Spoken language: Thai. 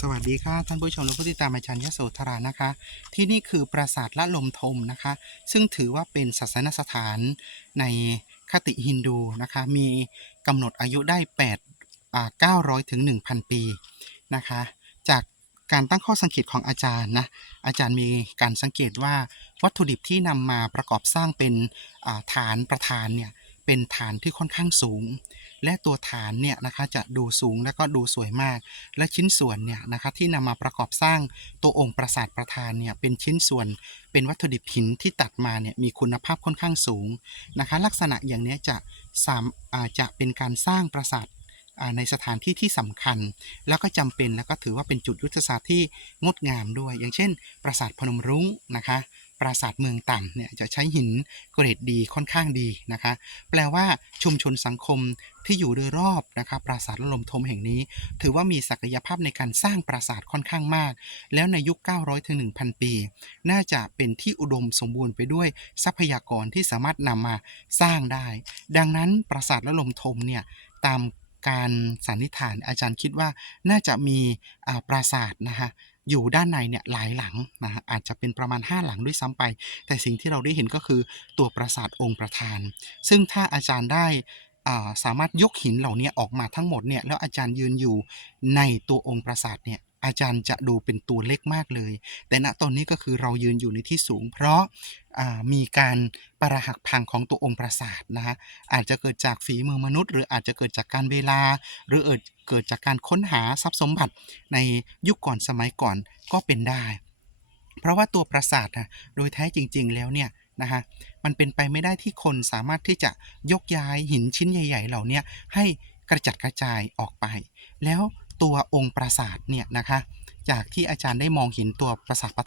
สวัสดีค่ะท่านผู้ชมและผู้ติดตามอาจารย์ยโสธรานะคะ ที่นี่คือปราสาทละลมทมนะคะ ซึ่งถือว่าเป็นศาสนสถานในคติฮินดูนะคะ มีกำหนดอายุได้8อ่า900 ถึง 1,000 ปีนะคะ จากการตั้งข้อสังเกตของอาจารย์นะอาจารย์มีการสังเกตว่าวัตถุดิบที่นำมาประกอบสร้างเป็นฐานประธานเนี่ย เป็นฐานที่ค่อนข้างสูง และตัวฐานเนี่ยนะคะจะดูสูงและก็ดูสวยมาก และชิ้นส่วนเนี่ยนะคะที่นำมาประกอบสร้างตัวองค์ปราสาทประธานเนี่ยเป็นชิ้นส่วน เป็นวัตถุดิบหินที่ตัดมาเนี่ยมีคุณภาพค่อนข้างสูงนะคะลักษณะอย่างนี้จะสามอาจะเป็นการสร้างปราสาทในสถานที่ที่สำคัญ แล้วก็จำเป็นแล้วก็ถือว่าเป็นจุดยุทธศาสตร์ที่งดงามด้วย อย่างเช่น ปราสาทพนมรุ้งนะคะ ปราสาทเมืองต่ำเนี่ยจะใช้หินเกรดดีค่อนข้างดีนะคะ แปลว่าชุมชนสังคมที่อยู่โดยรอบนะครับปราสาทละลมทมแห่งนี้ ถือว่ามีศักยภาพในการสร้างปราสาทค่อนข้างมาก แล้วในยุค 900ถึง1,000 ปี น่าจะเป็นที่อุดมสมบูรณ์ไปด้วยทรัพยากรที่สามารถนำมาสร้างได้ ดังนั้นปราสาทละลมทมเนี่ยตาม การสันนิษฐานอาจารย์คิดว่าน่าจะมีปราสาทนะคะอยู่ด้านในเนี่ยหลายหลังนะฮะอาจจะเป็นประมาณ 5 หลังด้วยซ้ำไป แต่สิ่งที่เราได้เห็นก็คือตัวปราสาทองค์ประธาน ซึ่งถ้าอาจารย์ได้สามารถยกหินเหล่านี้ออกมาทั้งหมดเนี่ยแล้วอาจารย์ยืนอยู่ในตัวองค์ปราสาทเนี่ย อาจารย์จะดูเป็นตัวเล็กมากเลย แต่ณตอนนี้ก็คือเรายืนอยู่ในที่สูง เพราะมีการประหักพังของตัวองค์ปราสาทนะฮะอาจจะเกิดจากฝีมือมนุษย์ หรืออาจจะเกิดจากการเวลา หรือเกิดจากการค้นหาทรัพย์สมบัติในยุคก่อนสมัยก่อนก็เป็นได้ เพราะว่าตัวปราสาทนะโดยแท้จริง ๆ แล้วเนี่ยนะฮะมันเป็นไปไม่ได้ที่คนสามารถที่จะยกย้ายหินชิ้นใหญ่ ๆ เหล่านี้ให้กระจัดกระจายออกไป แล้ว ตัวองค์ปราสาทเนี่ยนะคะ จากที่อาจารย์ได้มองเห็นตัวปราสาทประ